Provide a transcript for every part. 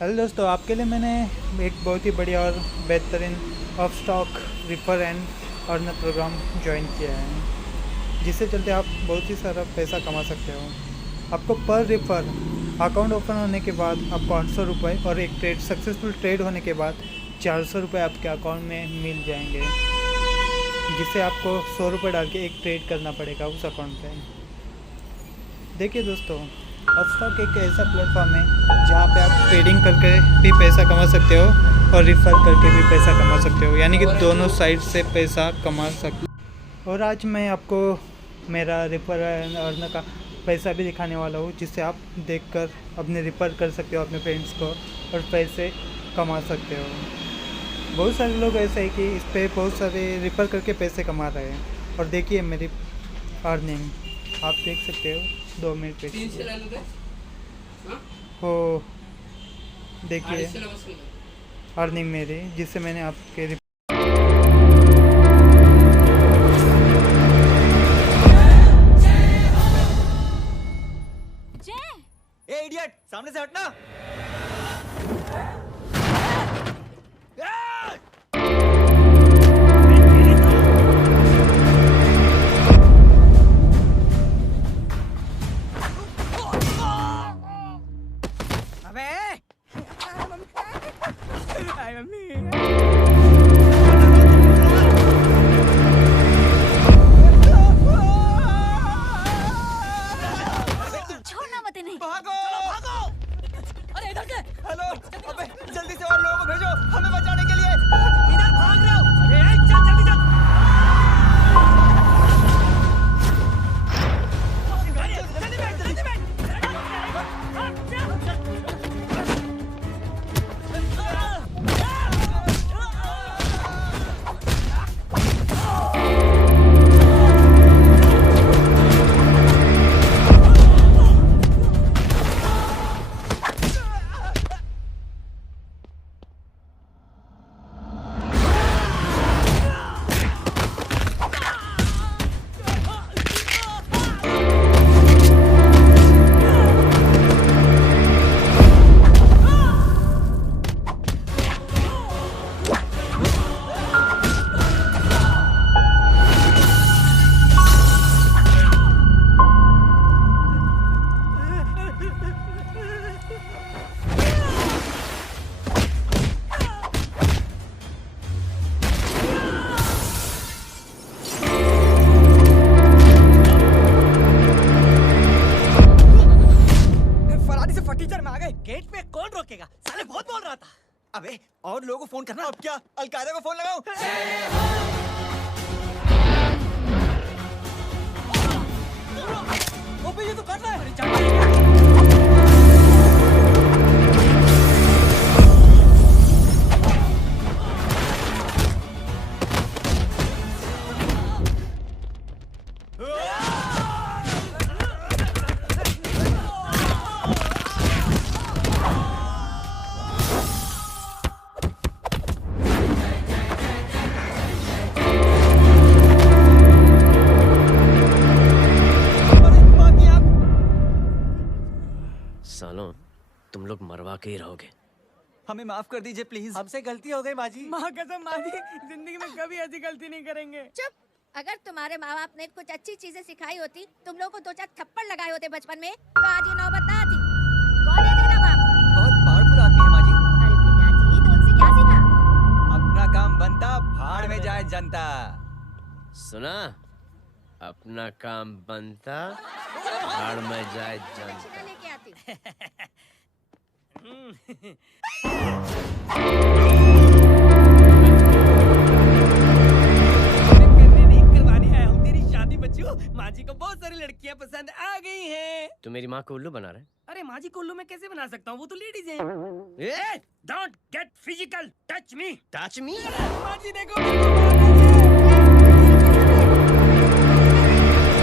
Hello दोस्तों, आपके लिए मैंने एक बहुत ही बढ़िया और बेहतरीन of stock refer and earn programme join किया है, जिससे चलते आप बहुत ही सारा पैसा कमा सकते हो। आपको पर रिफर अकाउंट ओपन होने के बाद आपको 800 रुपये और एक ट्रेड सक्सेसफुल ट्रेड होने के बाद 400 रुपये आपके अकाउंट में मिल जाएंगे, जिससे आपको 100 रुपये डाल के एक ट्रेड करना पड़ेगा उस अकाउंट पे। देखिए दोस्तों, अपस्टॉक एक ऐसा प्लेटफॉर्म है जहाँ पे आप ट्रेडिंग करके भी पैसा कमा सकते हो और रिफ़र करके भी पैसा कमा सकते हो, यानी कि दोनों साइड से पैसा कमा सकते हो। और आज मैं आपको मेरा रिफ़र अर्न का पैसा भी दिखाने वाला हूँ, जिससे आप देखकर अपने रिफ़र कर सकते हो अपने फ्रेंड्स को और पैसे कमा सकते हो। बहुत सारे लोग ऐसे हैं कि इस पर बहुत सारे रिफ़र करके पैसे कमा रहे हैं। और देखिए मेरी अर्निंग आप देख सकते हो 2 मिनट पे हो। देखिए अर्निंग मेरी, जिससे मैंने आपके ए इडियट, सामने से हटना। छोड़ना मत इन्हें। भागो! चलो भागो! अरे इधर से! हेलो, अबे जल्दी से और लोगों को भेजो हमें बचाने के लिए। इधर भाग रहे हो? अरे चल जल्दी चल! जल्दी बैठ, जल्दी बैठ! गेट पे कौन रोकेगा? साले बहुत बोल रहा था। अबे और लोगों को फोन करना। अब क्या अलकायदा को फोन लगाऊं? ओबे ये तो कर रहा है। अरे चल सालों तुम लोग मरवा के ही रहोगे। हमें माफ कर दीजिए प्लीज। हमसे गलती हो गई माजी। माँ कसम माजी, जिंदगी में कभी ऐसी गलती नहीं करेंगे। चुप! अगर तुम्हारे माँ बाप ने कुछ अच्छी चीजें सिखाई होती, तुम लोगों को 2-4 थप्पड़ लगाए होते बचपन में, तो आज ये नौबत ना आती। कौन है तेरा बाप? बहुत पावरफुल आदमी है माँ जी। अरे पिताजी, तो उनसे क्या सीखा? अपना काम बनता, भाड़ में जाए जनता। सुना? अपना काम बनता, भाड़ में जाए जनता। दक्षिणा लेके आती। करने नहीं करवाने आया हूँ तेरी शादी बच्चू। माजी को बहुत सारी लड़कियाँ पसंद आ गई हैं। तू मेरी माँ को उल्लू बना रहा है? अरे माजी को उल्लू मैं कैसे बना सकता हूँ? वो तो लेडीज हैं। Don't get physical. Touch me. Touch me? माजी देखो मेरे को मार रही है।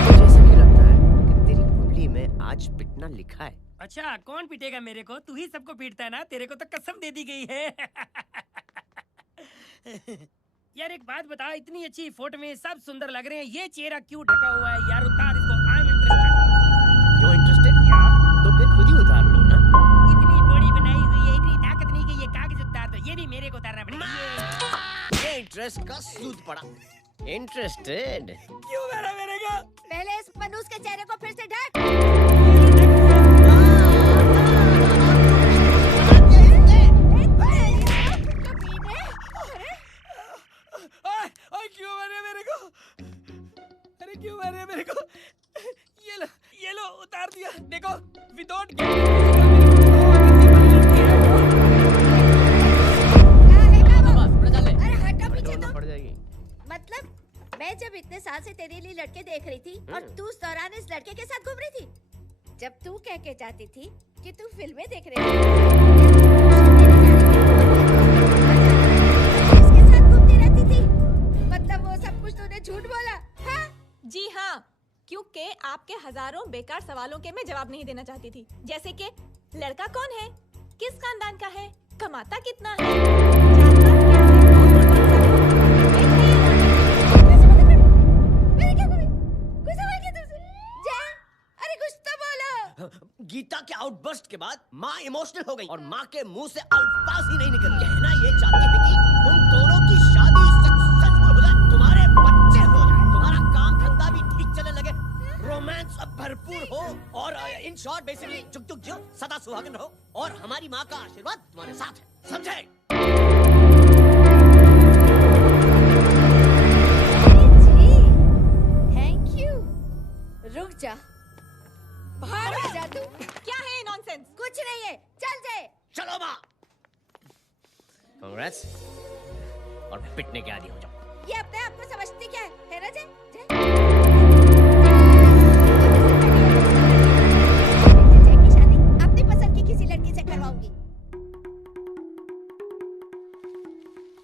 मुझे ऐसा क्यों लगता है कि तेरी कुंडली में आज पिटना लिखा है? अच्छा, कौन पीटेगा मेरे को? तू ही सबको पीटता है ना। तेरे को तो कसम दे दी गई है। यार एक बात बता, इतनी अच्छी फोटो में सब सुंदर लग रहे हैं, ये चेहरा क्यों ढका हुआ है? यार उतार इसको, आई एम इंटरेस्टेड। क्यों इंटरेस्टेड? तो फिर खुद ही उतार लो ना। इतनी बड़ी बनाई हुई है, इतनी इंटरेस्ट का सूद पड़ा। इंटरेस्टेड? क्यों मेरा मेरे का? पहले इस मनूस के चेहरे को फिर से ढक। ओए क्यों मारे मेरे को? अरे क्यों मारे मेरे को? ये लो उतार दिया। देखो विदाउट पड़ जाएगी। मतलब मैं जब इतने साल से तेरे लिए लड़के देख रही थी और तू उस दौरान इस लड़के के साथ घूम रही थी, जब तू कह के जाती थी कि तू फिल्में देख रही थी, इसके साथ घूमती रहती थी, मतलब वो सब कुछ तूने झूठ बोला? हाँ? जी हाँ, क्योंकि आपके हजारों बेकार सवालों के मैं जवाब नहीं देना चाहती थी। जैसे कि लड़का कौन है, किस खानदान का है, कमाता कितना है, जानता क्या है, मैंने क्या कहा? कोई सवाल किया तुमसे? जय, अरे कुछ तो बोलो। गीता के आउटबर्स्ट के बाद माँ इमोशनल हो गई और माँ के मुंह से अल्फाज ही नहीं निकल। कहना ये चाहती है कि तुम दोनों की शादी सक्सेसफुल हो जाए, तुम्हारे बच्चे हो जाए, तुम्हारा काम धंधा भी ठीक चलने लगे, रोमांस अब भरपूर हो और इन शॉर्ट बेसिकली जुग जुग जियो, सदा सुहागन रहो और हमारी माँ का आशीर्वाद तुम्हारे साथ है, समझे? Thank you. रुक जा, बाहर आ जा तू। क्या है नॉनसेंस? कुछ नहीं है, चल जाए। चलो माँ। कांग्रेस और पिटने के आदी हो जाओ। ये अपने आप को समझती क्या है ना जय? जय की शादी अपनी पसंद की किसी लड़की से करवाऊंगी।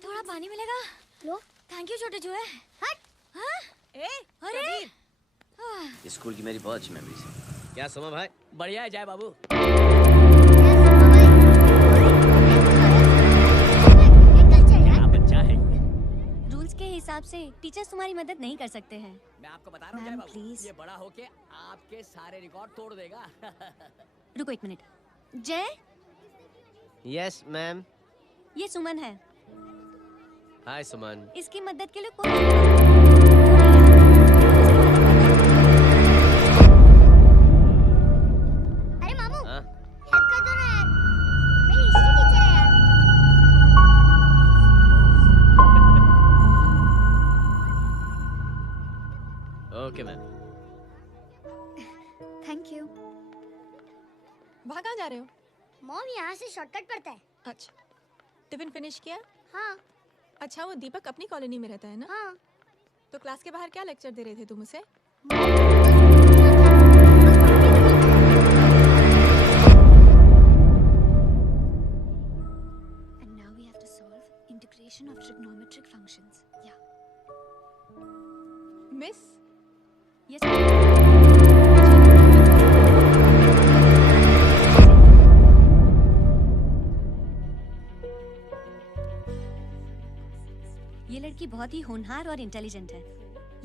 थोड़ा पानी मिलेगा? लो, थैंक यू छोटे जुए। हट। हाँ? अरे स्कूल की मेरी बहुत अच्छी मेमोरीज है। क्या सुमा भाई? बढ़िया है जय बाबू। क्या बच्चा है? रूल्स के हिसाब से टीचर्स तुम्हारी मदद नहीं कर सकते हैं। मैं आपको बता रहा हूँ जय मैम, बाबू, प्लीज। ये बड़ा होके आपके सारे रिकॉर्ड तोड़ देगा। रुको 1 मिनट। जय, यस मैम। ये सुमन है। हाय सुमन। इसकी मदद के लिए कोई अरे मामू, हाँ? हेल्प कर दो ना यार, मेरी हिस्ट्री टीचर है यार। Okay ma'am. Thank you. वहाँ कहाँ जा रहे हो? मॉम यहाँ से शॉर्टकट पड़ता है। अच्छा, टिफिन फिनिश किया? हाँ अच्छा, वो दीपक अपनी कॉलोनी में रहता है ना? हाँ। तो क्लास के बाहर क्या लेक्चर दे रहे थे तुम उसे? And now we have to solve integration of trigonometric functions. Yeah. Miss, Yes. ये लड़की बहुत ही होनहार और इंटेलिजेंट है।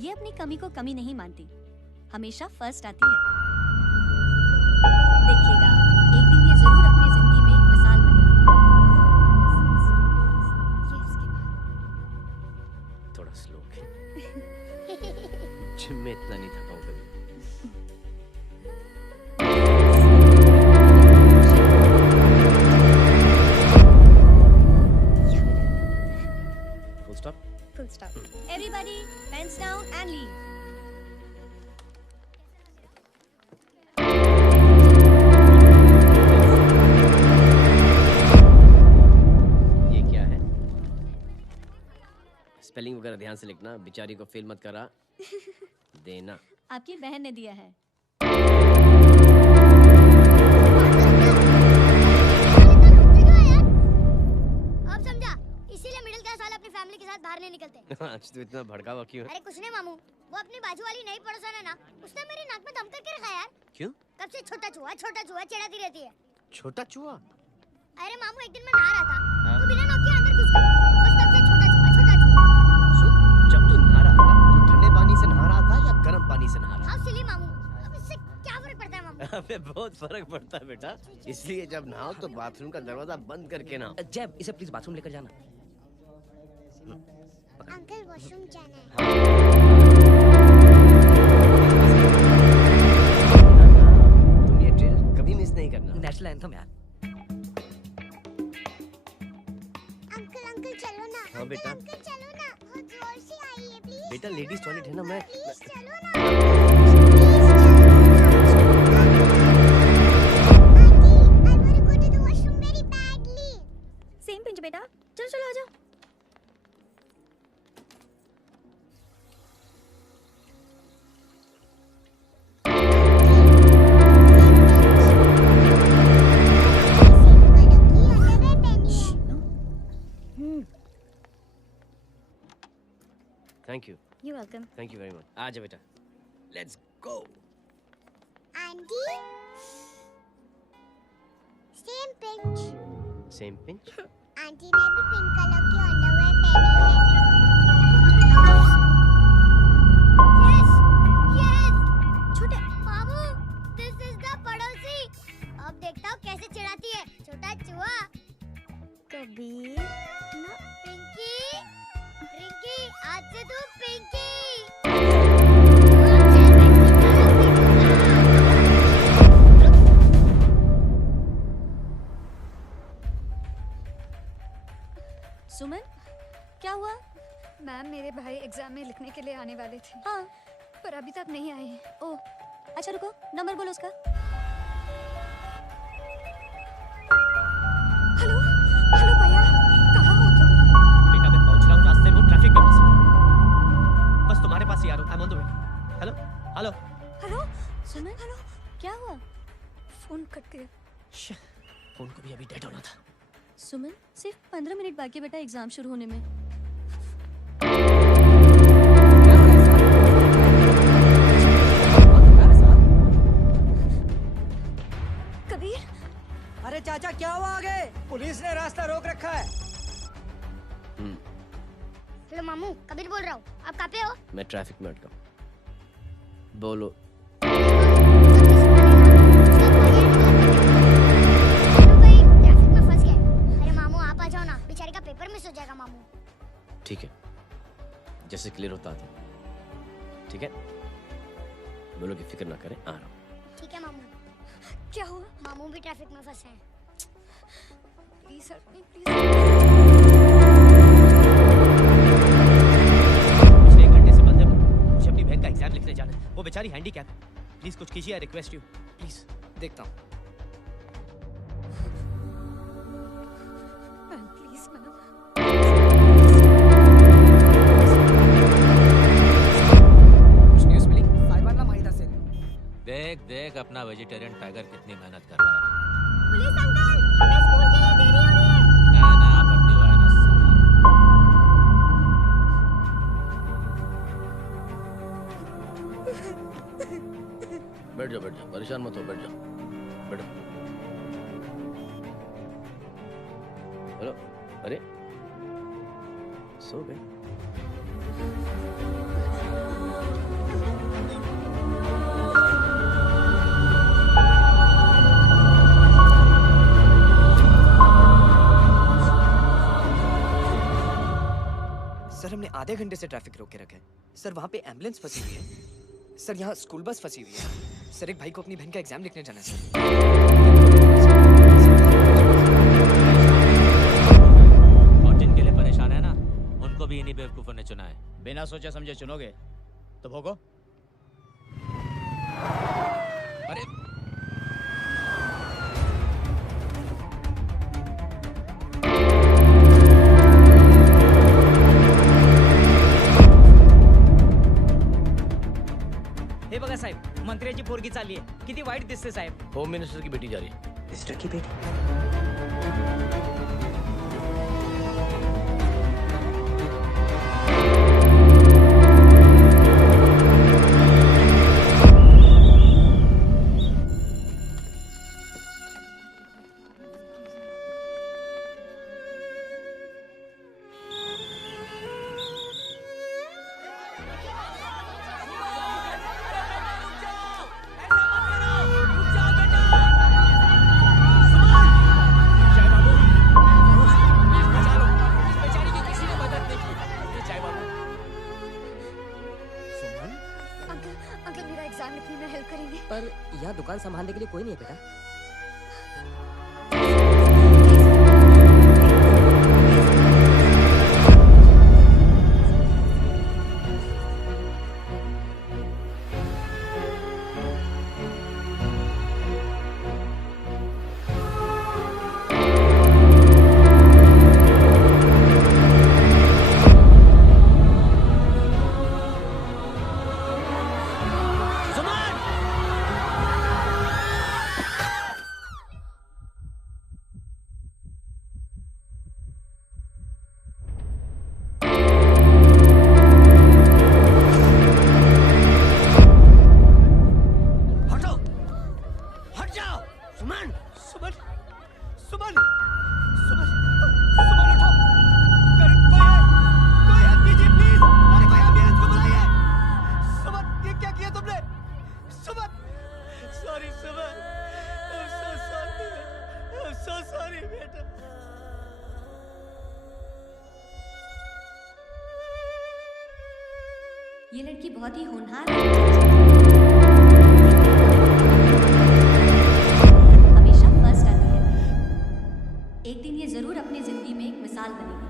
ये अपनी कमी को कमी नहीं मानती, हमेशा फर्स्ट आती है। देखिएगा, एक दिन ये जरूर अपनी जिंदगी में एक मिसाल बनेगी। ये उसके बाद। थोड़ा स्लो। जिम में इतना नहीं थका हूँ कभी। Full stop? Full stop. Everybody, pens down and leave. ये क्या है? स्पेलिंग वगैरह ध्यान से लिखना, बेचारी को फेल मत करा देना। आपकी बहन ने दिया है। अब समझा, इसीलिए मिडिल क्लास वाले अपनी फैमिली के साथ बाहर नहीं निकलते। आज तो इतना भड़कावा क्यों है? अरे कुछ नहीं मामू, वो अपनी बाजू वाली नई पड़ोसन है ना, उसने मेरी नाक में दम करके रखा यार। क्यों? कब से छोटा चूहा चिढ़ाती रहती है। छोटा चूहा? अरे मामू, एक दिन मैं नहा रहा था तो बिना नॉक के अंदर घुस गई, बस तब से छोटा चूहा। सुन, जब तू नहा रहा था तो ठंडे पानी से नहा रहा था या गर्म पानी से नहा रहा हाउ सिली मामू, अब इससे क्या फर्क पड़ता है मामू? था? अबे बहुत फर्क पड़ता है बेटा, इसलिए जब नहाओ तो बाथरूम का दरवाजा बंद करके नहाओ। जय, इसे प्लीज बाथरूम लेकर जाना। अंकल वॉशरूम जाना है। तुम ये ड्रिल कभी मिस नहीं करना। नेशनल एंथम यार। अंकल चलो ना। हाँ बेटा। अंकल चलो ना, बहुत जोर से आई है प्लीज। बेटा लेडीज टॉयलेट है ना, मैं प्लीज चलो ना। सेम पिंच बेटा, चलो चलो आ जाओ। Thank you, you welcome. Thank you very much. आ जा बेटा, let's go. Aunty same pinch. Same pinch. Aunty ने भी पिंक कलर की अंडरवेयर पहनी है। यस यस छोटे मामू, दिस इज द पड़ोसी। अब देखता हूँ कैसे चिढ़ाती है छोटा चूहा। कबीर ना पिंकी, रिंकी आज से तू पिंकी। सुमन, क्या हुआ? मैम मेरे भाई एग्जाम में लिखने के लिए आने वाले थे, हाँ, पर अभी तक नहीं आए हैं। ओह, अच्छा रुको, नंबर बोलो उसका। हेलो हेलो भैया, कहाँ हो तुम? बेटा मैं पहुंच रहा हूँ, रास्ते में ट्रैफिक में फंसा। बस तुम्हारे पास ही आ रहा हूँ। I am on the way. Hello hello hello Suman, hello, क्या हुआ? फोन कट गया। फोन को भी अभी डेड होना था। सुमन, सिर्फ 15 मिनट बाकी बेटा एग्जाम शुरू होने में। कबीर, अरे चाचा क्या हुआ आगे? पुलिस ने रास्ता रोक रखा है। हेलो मामू, कबीर बोल रहा हूँ। आप कहाँ पे हो? मैं ट्रैफिक में अटका हूँ। बोलो। ट्रैफिक में फंस गए। अरे मामू आप आ जाओ ना, बेचारे का पेपर मिस हो जाएगा मामू। ठीक है, जैसे क्लियर होता था। ठीक है, बोलो कि फिक्र ना करें, आ रहा हूँ। ठीक है मामू। क्या हुआ? मामू भी ट्रैफिक में फंसे हैं। Please sir, please. पिछले 1 घंटे से बंद है। मुझे अपनी बहन का एग्जाम लिखने जाना है। वो बेचारी हैंडीकैप है। प्लीज कुछ कीजिए, आई रिक्वेस्ट यू प्लीज। देखता हूँ। Ma'am please ma'am. कुछ न्यूज़ मिली? साइबाना माहिदा से। देख देख अपना वेजिटेरियन टाइगर कितनी मेहनत कर रहा है। पुलिस अंकल, हमें स्कूल के लिए देरी हो रही है। नया भर्ती हुआ है ना साला। बैठ जाओ, परेशान मत हो, बैठ जाओ, बैठो। हेलो, अरे सो गए? सर हमने आधे घंटे से ट्रैफिक रोक के रखा है। सर वहाँ पे एम्बुलेंस फंसी हुई है। सर यहाँ स्कूल बस फंसी हुई है। सर एक भाई को अपनी बहन का एग्जाम लिखने जाना है सर। और जिनके लिए परेशान है ना, उनको भी इन्हीं बेवकूफों ने चुना है। बिना सोचे समझे चुनोगे तो भोगो। अरे हे बघा साहेब, मंत्र्याची पोरगी चालली आहे. किती वाईट दिसते साहेब. होम मिनिस्टर की बेटी जा रही है। मिस्टर की बेटी। जय बाबू. संभालने के लिए कोई नहीं है बेटा। ये लड़की बहुत ही होनहार हमेशा फर्स्ट आती है। एक दिन ये जरूर अपनी जिंदगी में एक मिसाल बनेगी।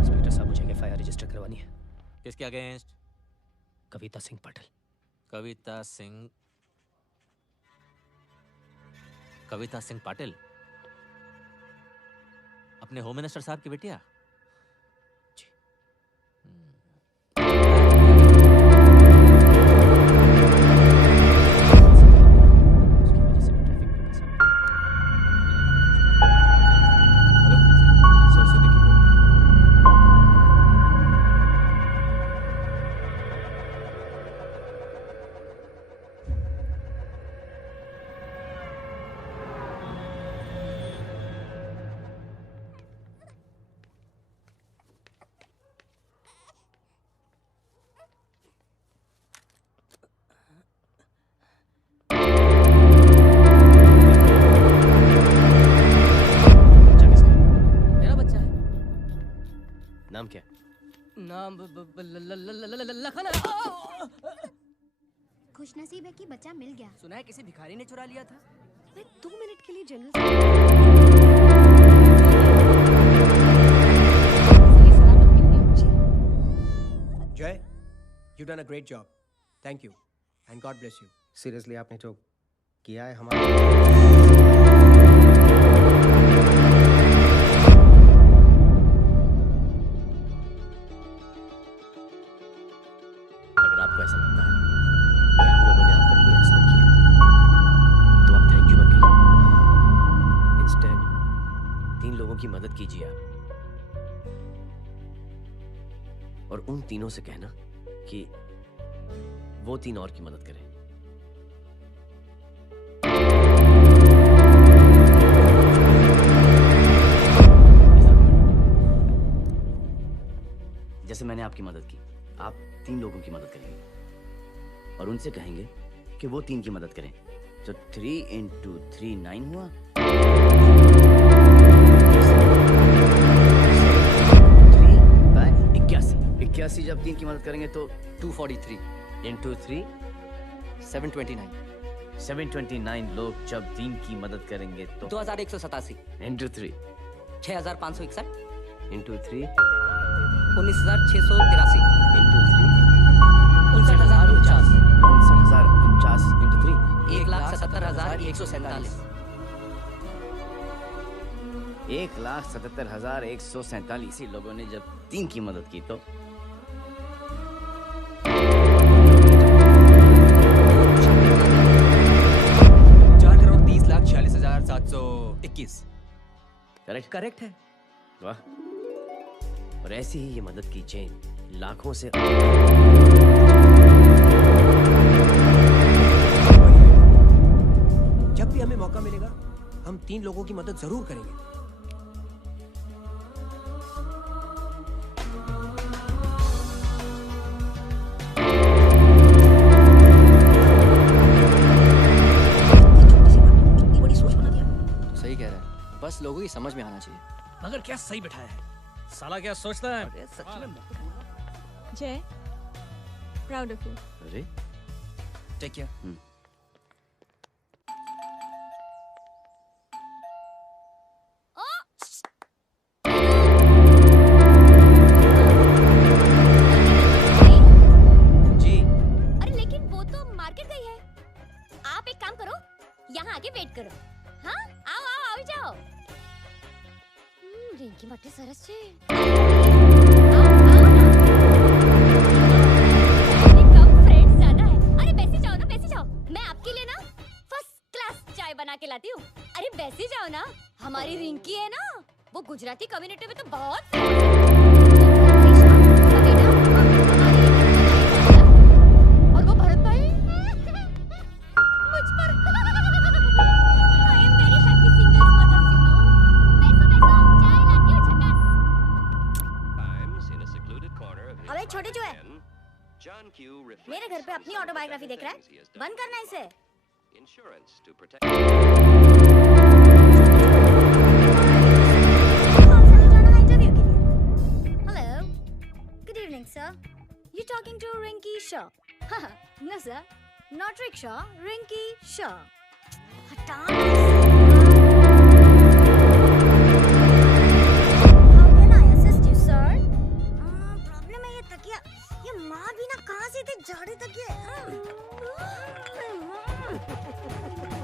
इंस्पेक्टर साहब, मुझे एफआईआर रजिस्टर करवानी है। किसके अगेंस्ट? कविता सिंह पाटिल। कविता सिंह पाटिल अपने होम मिनिस्टर साहब की बेटिया? जी। उसकी वजह से मैं ट्रैफिक में फंसा हूं। हेलो सर, सिद्दीकी बोल। नाम क्या? नाम लखन। खुशनसीब है कि बच्चा मिल गया। सुना है किसी भिखारी ने चुरा लिया था। मैं 2 मिनट के लिए जनरल जय, you done a great job. Thank you and God bless you. Seriously आपने जो किया है हमारा। अगर आपको ऐसा लगता है कि हम लोगों ने आप पर कोई एहसान किया तो आप थैंक यू मत कहिए। इंस्टेड 3 लोगों की मदद कीजिए आप, और उन तीनों से कहना कि वो 3 और की मदद करें। जैसे मैंने आपकी मदद की, आप 3 लोगों की मदद करेंगे और उनसे कहेंगे कि वो 3 की मदद करें। तो 3 into 3 9 हुआ। 81 जब 3 की मदद करेंगे तो 243 into 3 729 729 लोग जब 3 की मदद करेंगे तो 2187 into 3 6561 into 3 19683 into 59049 3 59049 into 3 1,77,147 1,77,147 लोगों ने जब 3 की मदद की तो 4,30,46,721। करेक्ट है। वाह। और ऐसी ही ये मदद की चेन लाखों से जब भी हमें मौका मिलेगा हम 3 लोगों की मदद जरूर करेंगे। इतनी बड़ी सोच बस लोगों की समझ में आना चाहिए। मगर क्या सही बिठाया है, साला क्या सोचता है? अरे सच में जय, प्राउड ऑफ यू। अरे टेक केयर। जी अरे लेकिन वो तो मार्केट गई है। आप एक काम करो, यहाँ आके वेट करो। हाँ आओ आओ आओ जाओ। रिंकी માટે સરસ છે। कम फ्रेंड्स ज्यादा है। अरे बैसी जाओ ना, बैसी जाओ। मैं आपके लिए ना फर्स्ट क्लास चाय बना के लाती हूँ। अरे बैसी जाओ ना, हमारी रिंकी है ना, वो गुजराती कम्युनिटी में तो बहुत और वो भरत भाई मुझ पर I am very happy singles mothers, you know. बैसो बैसो, चाय लाती हूँ झकास। अबे छोटे जो है, मेरे घर पे अपनी ऑटोबायोग्राफी देख रहा है, बंद करना इसे। Hello, good evening, sir. You talking to Rinky Shaw? No, sir, not rickshaw, Rinky Shaw. हटाना How can I assist you, sir? Problem है ये तकिया, ये माँ भी ना कहाँ से इतने झाड़े तकिए?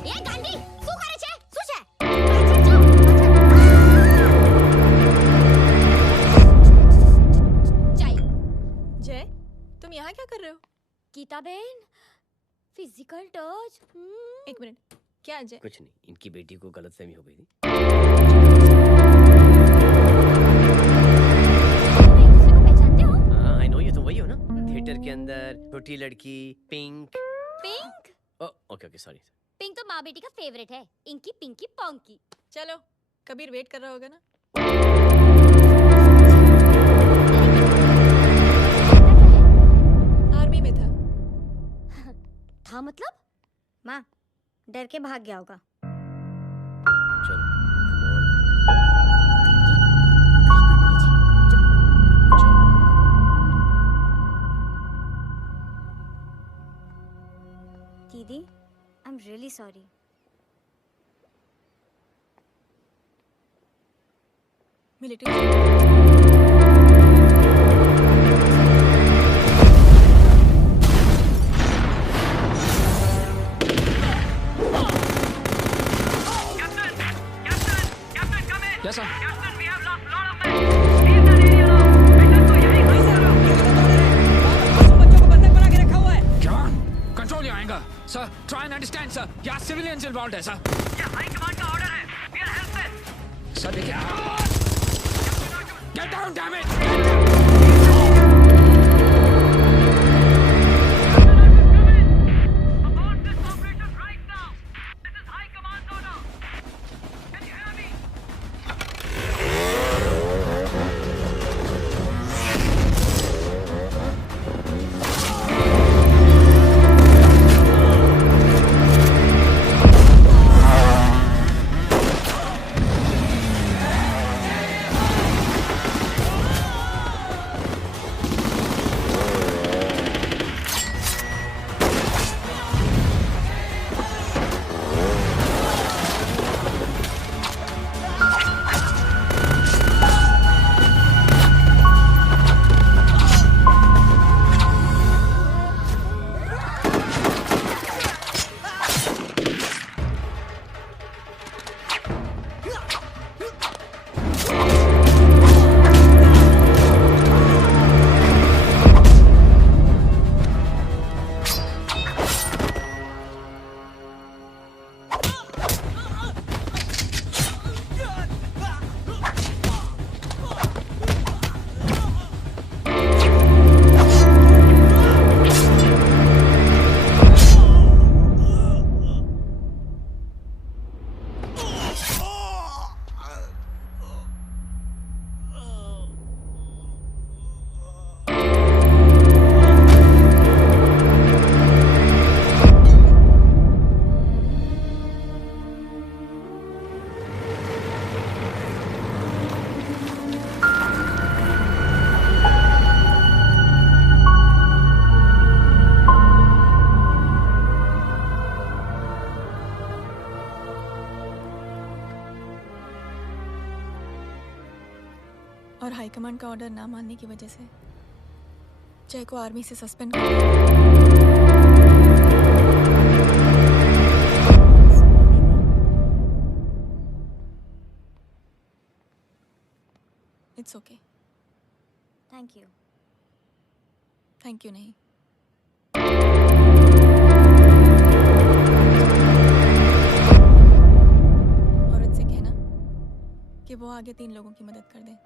એ ગાંડી શું કરે છે? શું છે? ચાય। जय, तुम यहाँ क्या कर रहे हो? Geetaben, physical touch. एक मिनट, क्या जय? कुछ नहीं, इनकी बेटी को गलतफहमी हो गई थी। पहचानते हो? हाँ आई नो, ये तो वही हो ना, थिएटर के अंदर छोटी लड़की pink. Pink? Okay okay sorry. Pink तो माँ बेटी का फेवरेट है। Inky pinky ponky. चलो, कबीर वेट कर रहा होगा ना? आर्मी में था। था मतलब? माँ डर के भाग गया होगा। चलो दीदी, I'm really sorry. Military. Yes, sir. Control यहाँ आएगा sir. Try and understand sir, यहाँ सिविलियंस इन्वॉल्व है सर। ये हाई कमांड का ऑर्डर है, वी आर हेल्पलेस। सर देखिए, गेट डाउन डैम इट। और हाईकमांड का ऑर्डर ना मानने की वजह से जय को आर्मी से सस्पेंड कर दिया। It's okay. Thank you. Thank you नहीं। औरत से कहना कि वो आगे 3 लोगों की मदद कर दे।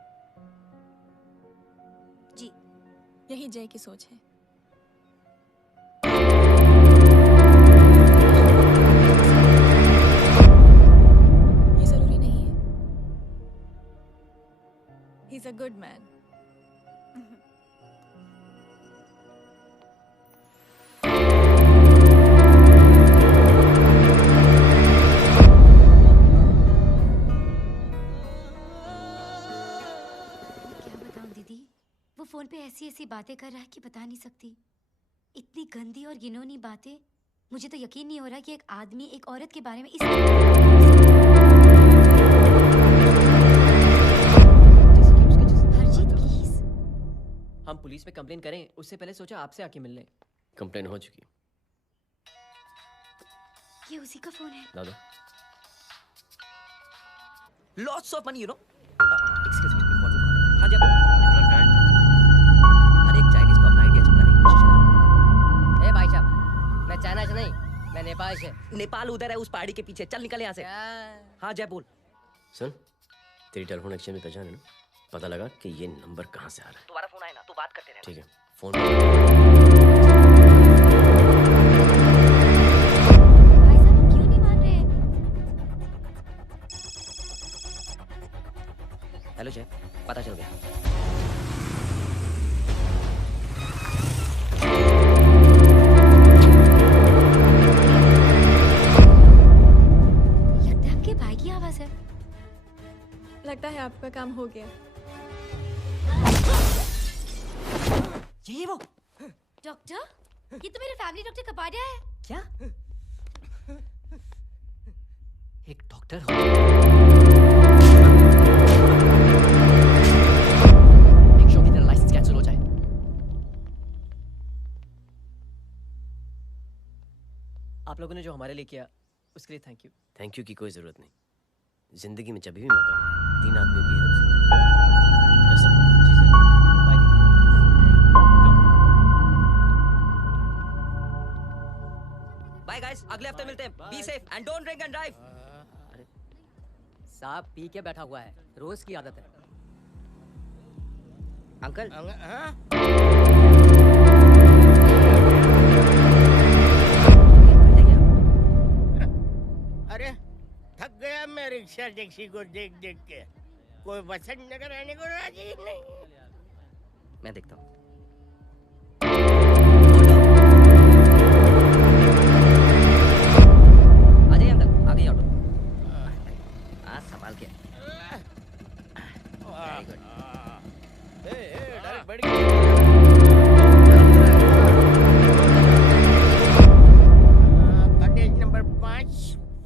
जी। यही जय की सोच है। ये जरूरी नहीं है। He is a good man. क्या बताऊं दीदी, वो फोन पे ऐसी ऐसी बातें कर रहा है कि बता नहीं सकती। इतनी गंदी और घिनौनी बातें। मुझे तो यकीन नहीं हो रहा कि एक आदमी एक औरत के बारे में इस हरजीत प्लीज। हम पुलिस में कंप्लेन करें उससे पहले सोचा आपसे आके मिल लें। कंप्लेन हो चुकी। ये उसी का फोन है। दादा lots of money you know. Excuse me, important call. हाँ जी अरे एक चाइनीज को अपना आइडिया चिपकाने की कोशिश कर रहा हूं। ए भाई साहब, मैं चाइना से नहीं, मैं नेपाल से। नेपाल उधर है उस पहाड़ी के पीछे। चल निकल यहाँ से। हाँ जय बोल। सुन, तेरी टेलीफोन एक्सचेंज में पहचान है ना? पता लगा कि ये नंबर कहाँ से आ रहा है। तुम्हारा फोन आए ना, तू बात करते रहे। ठीक है, फोन भाई साहब आप क्यों नहीं मान रहे? हेलो जय, पता चल गया। लगता है आपके भाई की आवाज है। लगता है आपका काम हो गया। ये वो डॉक्टर, ये तो मेरे फैमिली डॉक्टर कपाडिया है। क्या? एक डॉक्टर हो। एक शो की तरह लाइसेंस कैंसिल हो जाए। आप लोगों ने जो हमारे लिए किया उसके लिए थैंक यू। थैंक यू की कोई जरूरत नहीं। जिंदगी में जब भी मौका मिले 3 आदमियों की हेल्प जरूर। ऐसा जी सर। बाय बाय गाइस, अगले हफ्ते मिलते हैं। Be safe and don't drink and drive. साहब पी के बैठा हुआ है, रोज की आदत है। अंकल अरे थक गया मैं रिक्शा टैक्सी को देख देख के। कोई वसंत नगर आने को राजी नहीं। मैं देखता हूँ। आ जाइए अंकल, आ गई ऑटो। आज संभाल के। डायरेक्ट बैठ कॉटेज नंबर 5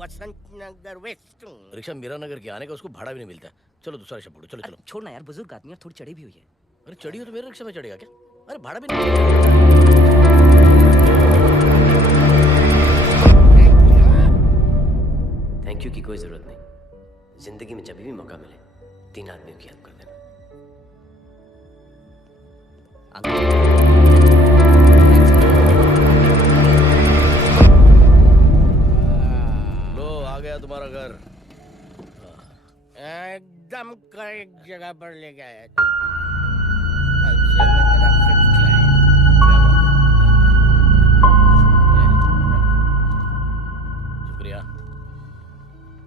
वसंत नगर वेस्ट। रिक्शा मीरा नगर के आने का उसको भाड़ा भी नहीं मिलता है। चलो दूसरा रिक्शा पकड़ो। चलो चलो। छोड़ना यार, बुजुर्ग आदमी है, थोड़ी चढ़ी भी हुई है। अरे चढ़ी हो तो मेरे रिक्शा में चढ़ेगा क्या? अरे भाड़ा भी नहीं। थैंक यू की कोई जरूरत नहीं। जिंदगी में जब भी मौका मिले 3 आदमियों की हेल्प कर देना। लो आ गया तुम्हारा घर। एकदम करेक्ट जगह पर ले गया है। अच्छा मैं तेरा फिक्स क्लाइंट। क्या बात है। शुक्रिया।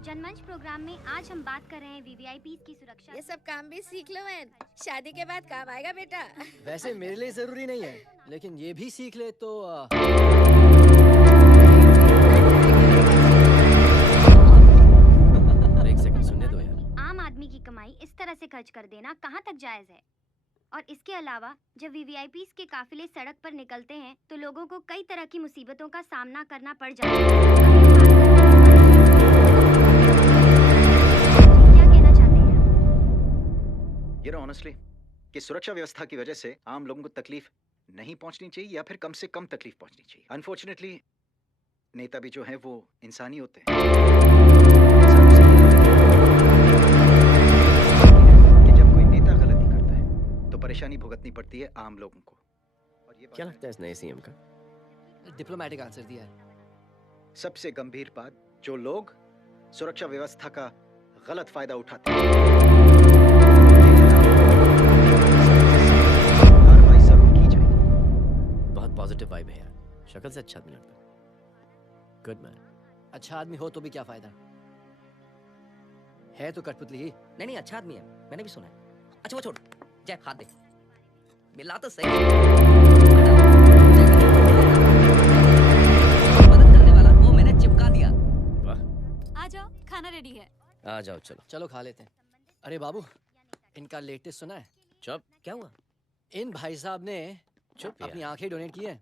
जनमंच प्रोग्राम में आज हम बात कर रहे हैं वीवीआईपी की सुरक्षा। ये सब काम भी सीख लो मैन, शादी के बाद काम आएगा बेटा। वैसे मेरे लिए जरूरी नहीं है, लेकिन ये भी सीख ले तो एक सेकंड सुनने दो यार। आम आदमी की कमाई इस तरह से खर्च कर देना कहाँ तक जायज है? और इसके अलावा जब वीवीआईपी के काफिले सड़क पर निकलते हैं तो लोगों को कई तरह की मुसीबतों का सामना करना पड़ जाता है। क्या कहना चाहते हैं? You know, honestly, कि सुरक्षा व्यवस्था की वजह से आम लोगों को तकलीफ नहीं पहुंचनी चाहिए या फिर कम से कम तकलीफ पहुंचनी चाहिए। अनफॉर्चुनेटली नेता भी जो है वो इंसानी होते हैं। कि जब कोई नेता गलती करता है तो परेशानी भुगतनी पड़ती है आम लोगों को। क्या लगता है इस नए सीएम का? डिप्लोमेटिक आंसर दिया है। सबसे गंभीर बात, जो लोग सुरक्षा व्यवस्था का गलत फायदा उठाते हैं कार्रवाई जरूर की जाएगी। बहुत पॉजिटिव वाइब है यार, शक्ल से अच्छा आदमी लगता है। Good man. अच्छा आदमी हो तो भी क्या फायदा है तो कठपुतली ही। नहीं नहीं, अच्छा आदमी है, मैंने भी सुना है। अच्छा वो छोड़, जय हाथ दे, मिला तो सही। मदद करने वाला वो मैंने चिपका दिया। आ जाओ, खाना रेडी है। आ जाओ, चलो चलो खा लेते हैं। अरे बाबू, इनका लेटेस्ट सुना है? चुप। क्या हुआ? इन भाई साहब ने चुप अपनी आंखें डोनेट की हैं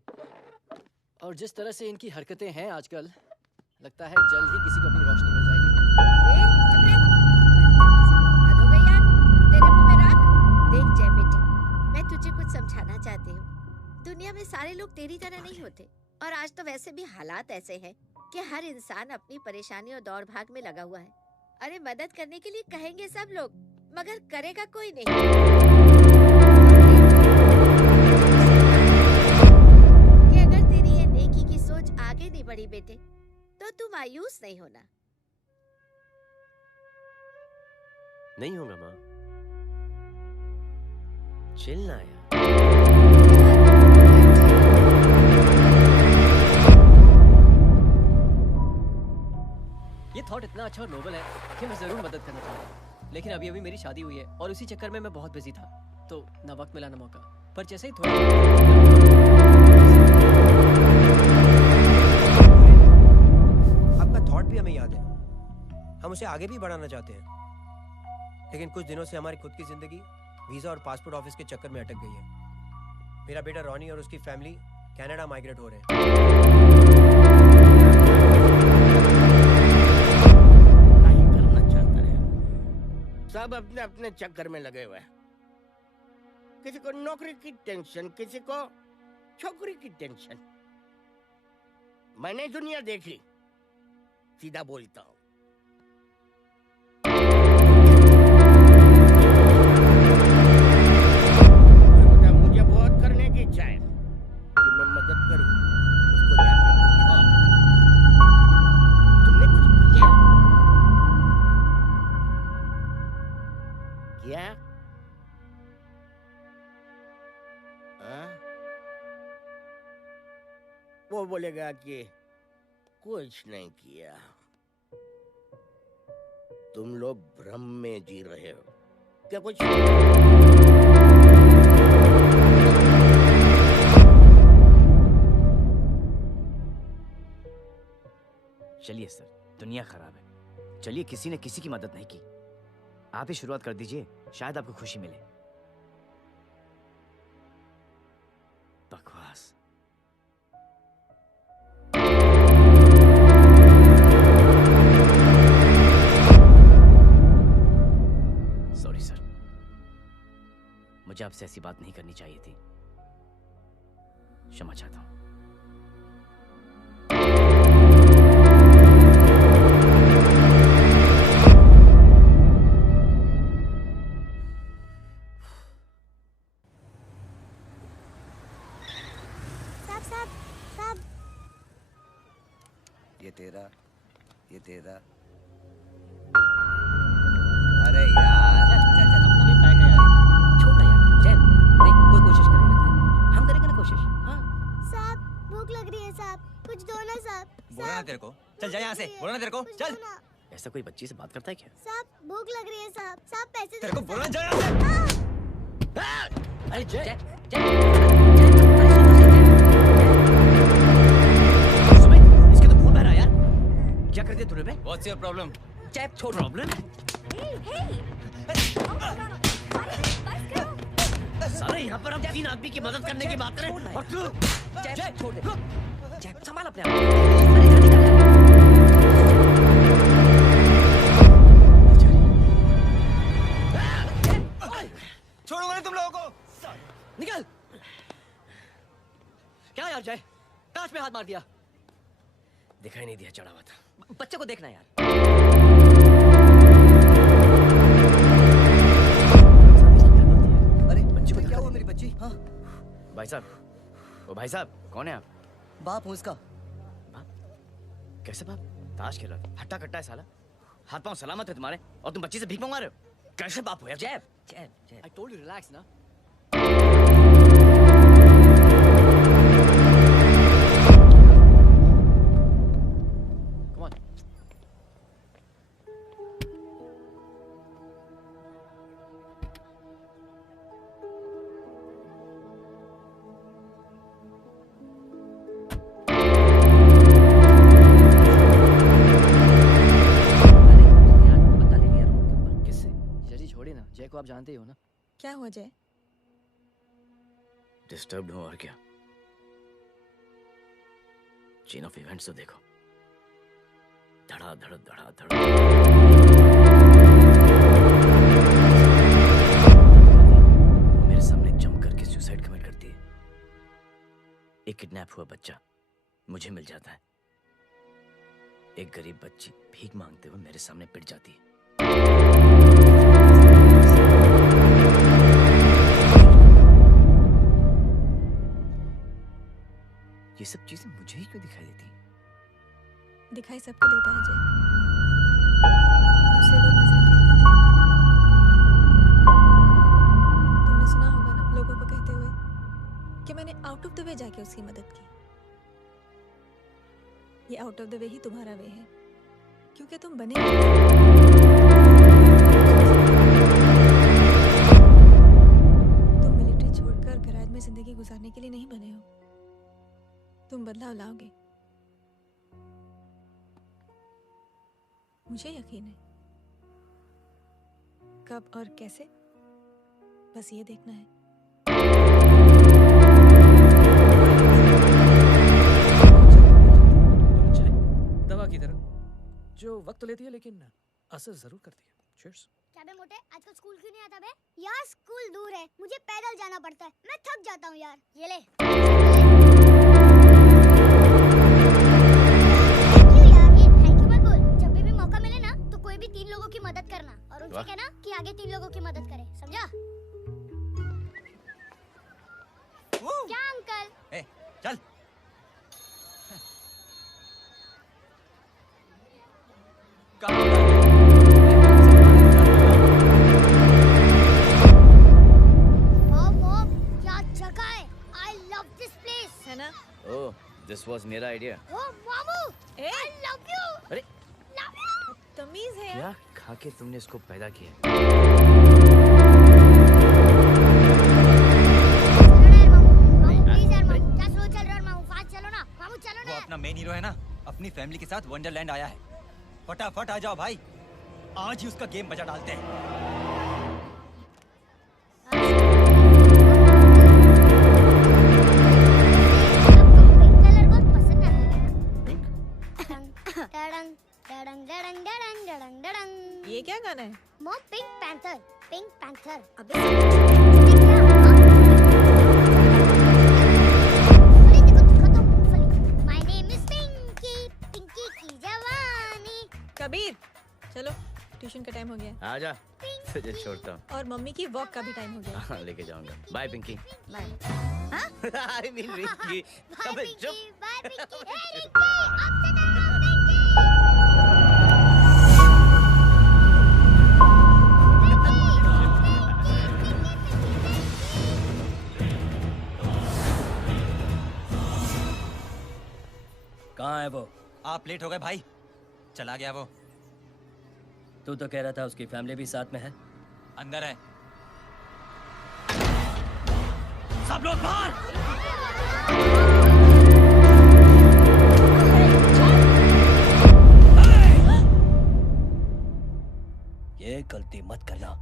और जिस तरह से इनकी हरकतें हैं आजकल, लगता है जल्द ही किसी को अपनी रोशनी मिल जाएगी। चुप रह, हद हो गई यार, तेरे मुंह में राख। देख जय बेटी, मैं तुझे कुछ समझाना चाहती हूँ। दुनिया में सारे लोग तेरी तरह नहीं होते, और आज तो वैसे भी हालात ऐसे हैं कि हर इंसान अपनी परेशानी और दौड़ भाग में लगा हुआ है। अरे मदद करने के लिए कहेंगे सब लोग, मगर करेगा कोई नहीं। कि अगर तेरी ये नेकी की सोच आगे नहीं बढ़ी बेटे, तो तू मायूस नहीं होना। नहीं होगा माँ, चिल ना यार। ये थॉट इतना अच्छा और नोबल है कि मैं जरूर मदद करना चाहता हूँ, लेकिन अभी अभी मेरी शादी हुई है और उसी चक्कर में मैं बहुत बिजी था, तो ना वक्त मिला ना मौका। पर जैसे ही थोड़ा आपका थॉट भी हमें याद है, हम उसे आगे भी बढ़ाना चाहते हैं, लेकिन कुछ दिनों से हमारी खुद की जिंदगी वीजा और पासपोर्ट ऑफिस के चक्कर में अटक गई है। मेरा बेटा रॉनी और उसकी फैमिली कनाडा माइग्रेट हो रहे हैं। सब अपने अपने चक्कर में लगे हुए हैं। किसी को नौकरी की टेंशन, किसी को छोकरी की टेंशन। मैंने दुनिया देखी, सीधा बोलता हूँ। मुझे बहुत करने की इच्छा है कि मैं मदद करूँ, उसको जाके पूछो, तुमने कुछ किया? क्या? वो बोलेगा कि कुछ नहीं किया। तुम लोग भ्रम में जी रहे हो क्या? कुछ चलिए सर, दुनिया खराब है, चलिए किसी ने किसी की मदद नहीं की, आप ही शुरुआत कर दीजिए, शायद आपको खुशी मिले। बकवास। सॉरी सर, मुझे आपसे ऐसी बात नहीं करनी चाहिए थी, क्षमा चाहता हूं। ये तेरा। अरे यार चल चल, अपना भी पैक है यार। छोटा यार, जय देख, कोई कोशिश करेगा ना, हम करेंगे ना कोशिश। हाँ साहब, भूख लग रही है साहब, कुछ दो ना साहब। बोला ना तेरे को, चल जा यहाँ से, बोला ना तेरे को, चल। ऐसा कोई बच्ची से बात करता है क्या? साहब भूख लग रही है साहब, साहब पैसे तेरे को बोला जा यहाँ से। अरे जय क्या कर दिया तूने बे? What's your problem? चैप छोड़। प्रॉब्लम? सारे यहाँ पर हम 3 आदमी की मदद करने की बात करें और तू चैप छोड़ दे। चैप संभाल अपने आप। छोड़ूंगा नहीं तुम लोगों को। निकल। क्या यार जय, कांच पे हाथ मार दिया। दिखाई नहीं दिया, चढ़ा हुआ था। बच्चे को देखना यार। अरे बच्ची को क्या हुआ मेरी बच्ची? हाँ भाई साहब, ओ भाई साहब, कौन है आप? बाप हूँ उसका। बाप? कैसे बाप? ताश खेल रहा था, हट्टा कट्टा है साला। हाथ पांव सलामत है तुम्हारे और तुम बच्ची से भीख मंगा रहे हो? कैसे बाप हो यार? जैब आई टोल्ड यू रिलैक्स ना। Come on. किससे? जजी छोड़िए ना, जय को आप जानते ही हो ना। क्या हुआ जय? डिस्टर्ब्ड हूँ और क्या। चेन ऑफ इवेंट्स तो देखो, धड़ा धड़ धड़ा धड़। वो मेरे सामने जंप करके सुसाइड कमिट करती है। एक किडनैप हुआ बच्चा मुझे मिल जाता है। एक गरीब बच्ची भीख मांगते हुए मेरे सामने पिट जाती है। ये सब चीजें मुझे ही क्यों दिखाई देती? दिखाई सबको देता है जय। दूसरे लोग नजरें फेर लेते हैं। तुमने सुना होगा ना लोगों को कहते हुए कि मैंने आउट ऑफ द वे जाके उसकी मदद की। ये आउट ऑफ द वे ही तुम्हारा वे है, क्योंकि तुम बने तुम मिलिट्री छोड़कर गैराज में जिंदगी गुजारने के लिए नहीं बने हो। तुम बदलाव लाओगे, मुझे यकीन है। कब और कैसे, बस ये देखना है। दवा की तरह जो वक्त तो लेती है लेकिन असर जरूर करती है। चीयर्स। क्या बे मोटे, आजकल स्कूल क्यों नहीं आता बे? यार स्कूल दूर है, मुझे पैदल जाना पड़ता है, मैं थक जाता हूँ यार। ये ले। भी 3 लोगों की मदद करना और उनसे कहना कि आगे 3 लोगों की मदद करें, समझा? क्या अंकल? ए, चल। मॉम, क्या जगह है। I love this place. है ना? ओह, दिस वाज मेरा आइडिया। ओ मामू, I love you. अरे तमीज है क्या खा के तुमने इसको पैदा किया? वो अपना मेन हीरो है ना, अपनी फैमिली के साथ वंडरलैंड आया है। फटाफट आ जाओ भाई, आज ही उसका गेम बजा डालते हैं। ये क्या गाना है? Mom, Pink Panther, Pink Panther. My name is Pinky, Pinky की जवानी। कबीर, चलो ट्यूशन का टाइम हो गया। आजा, तुझे छोड़ता हूँ। और मम्मी की वॉक का भी टाइम हो गया। हाँ, लेके जाऊंगा। Bye Pinky. Bye. I mean Rinky. अबे चुप। बाय पिंकी। कहाँ है वो? आप लेट हो गए भाई, चला गया वो। तू तो कह रहा था उसकी फैमिली भी साथ में है। अंदर है। सब लोग बाहर। ये गलती मत करना।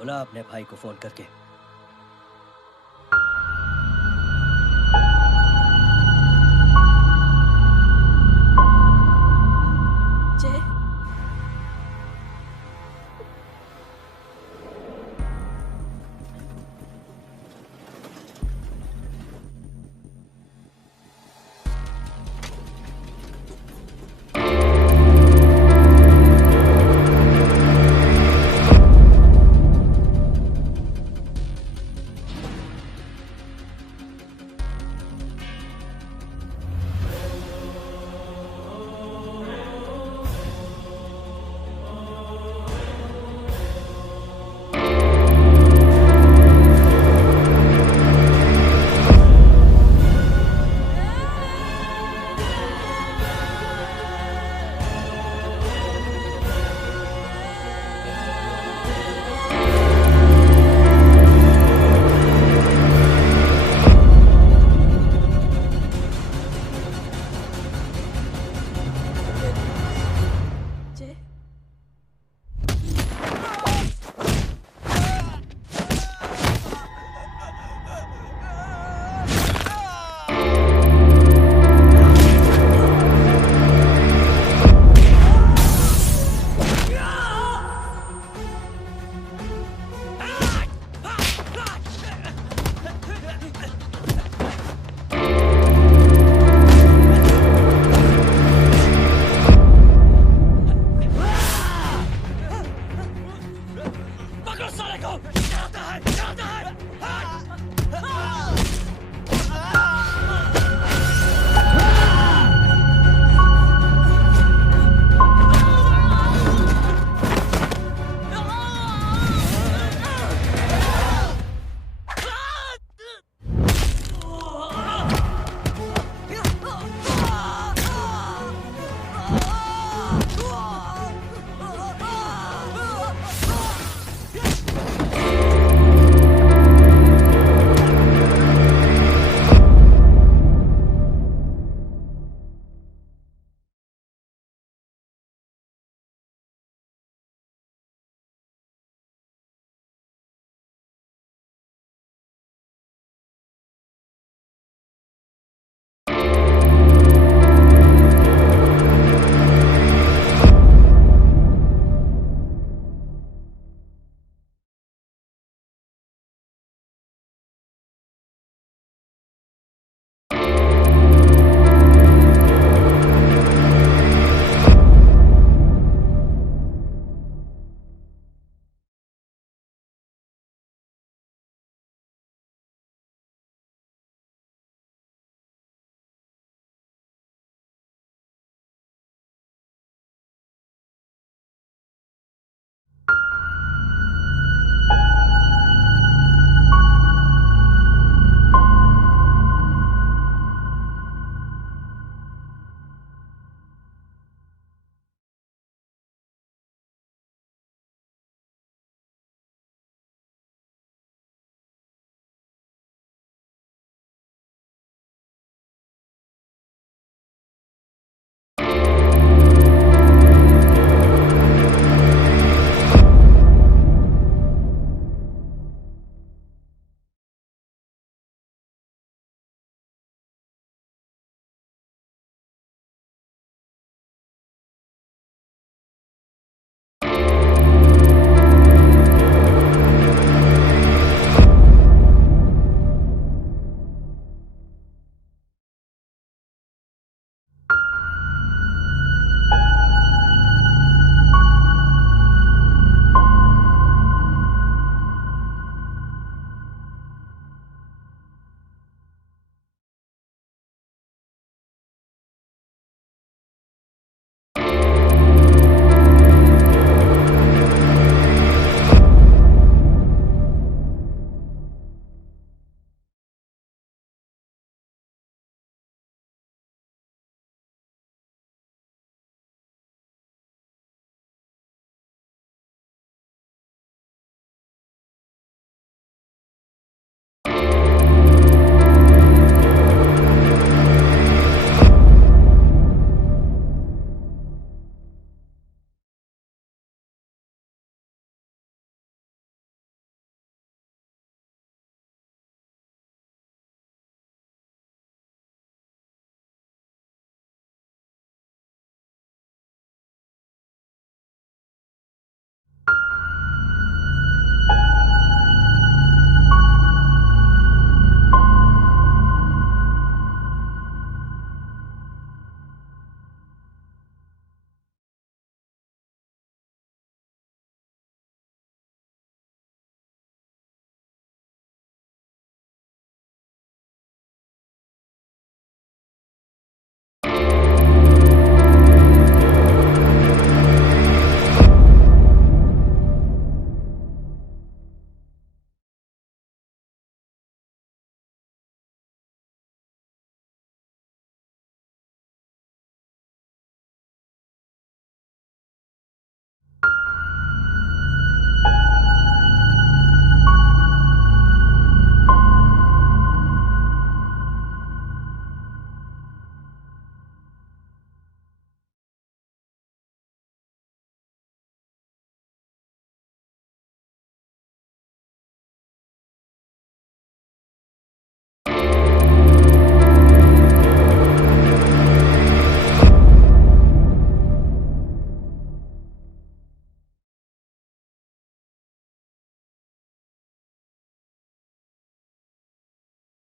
बुला अपने भाई को फोन करके।